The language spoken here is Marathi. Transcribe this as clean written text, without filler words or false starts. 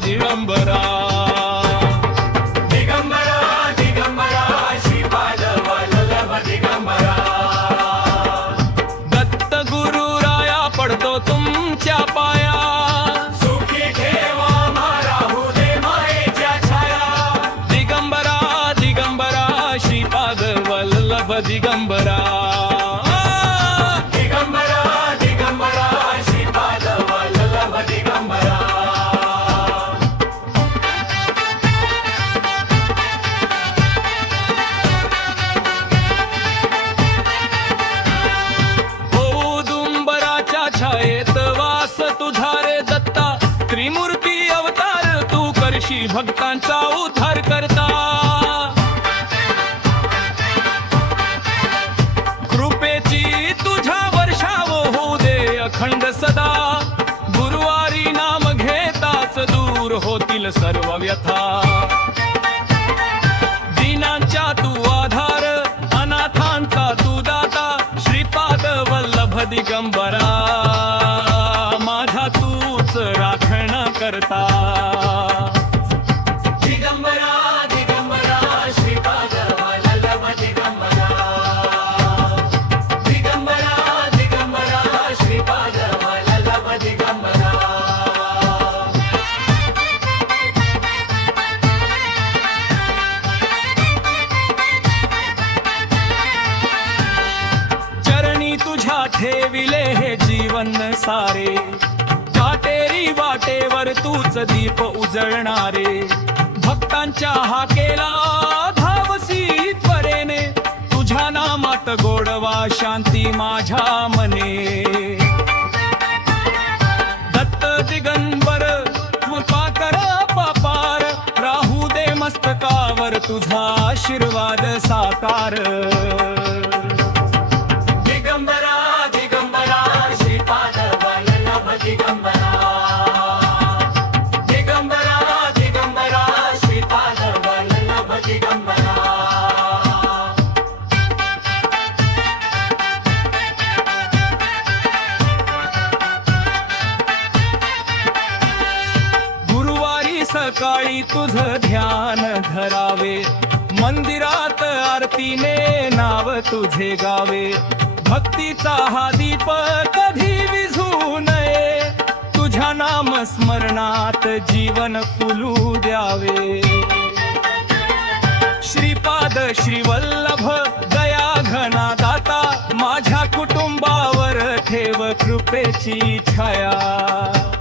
दिगंबरा दिगंबरा दिगंबरा श्रीपाद वल्लभ दिगंबरा दत्त गुरु राया पडतो तुमच्या पाया सुखी ठेवा राहू दे मायेच्या छाया दिगंबरा दिगंबरा श्रीपाद वल्लभ दिगंबरा दिगंबरा दिगंबरा श्रीपाद वल्लभ दिगंबरा औदुंबराच्या छायेत वास तुझा रे दत्ता त्रिमूर्ती अवतार तू करशी भक्तांचा उद्धार करता कृपेची तुझ्या वर्षाव होऊ दे अखंड सदा गुरुवारी नाम घेताच दूर होतील सर्व व्यथा दीनांच्या तू आधार अनाथांचा तू दाता श्रीपाद वल्लभ दिगंबरा माझा तूच राखण करता दिगंबरा दिगंबरा श्रीपाद वल्लभ दिगंबरा दिगंबरा दिगंबरा श्रीपाद वल्लभ दिगंबरा चरणी तुझ्या ठेविले हे जीवन सारे काटेरी वाटेवर तूच दीप उजळणारे भक्तांच्या हाकेला धावसी त्वरेने तुझ्या नामात गोडवा शांती माझ्या मने दत्त दिगंबर कृपा कर पापार राहू दे मस्तकावर तुझा आशीर्वाद साकार दिगंबरा दिगंबरा श्रीपाद वल्लभ दिगंबरा दिगंबरा दिगंबरा श्रीपाद वल्लभ दिगंबरा गुरुवारी सकाळी तुझं ध्यान धरावे मंदिरात आरतीने नाव तुझे गावे भक्तीचा हा दीप कधी विझू नये तुझ्या नाम स्मरणात जीवन फुलू द्यावे श्रीपाद श्रीवल्लभ दया घना दाता माझ्या कुटुंबावर ठेव कृपेची छाया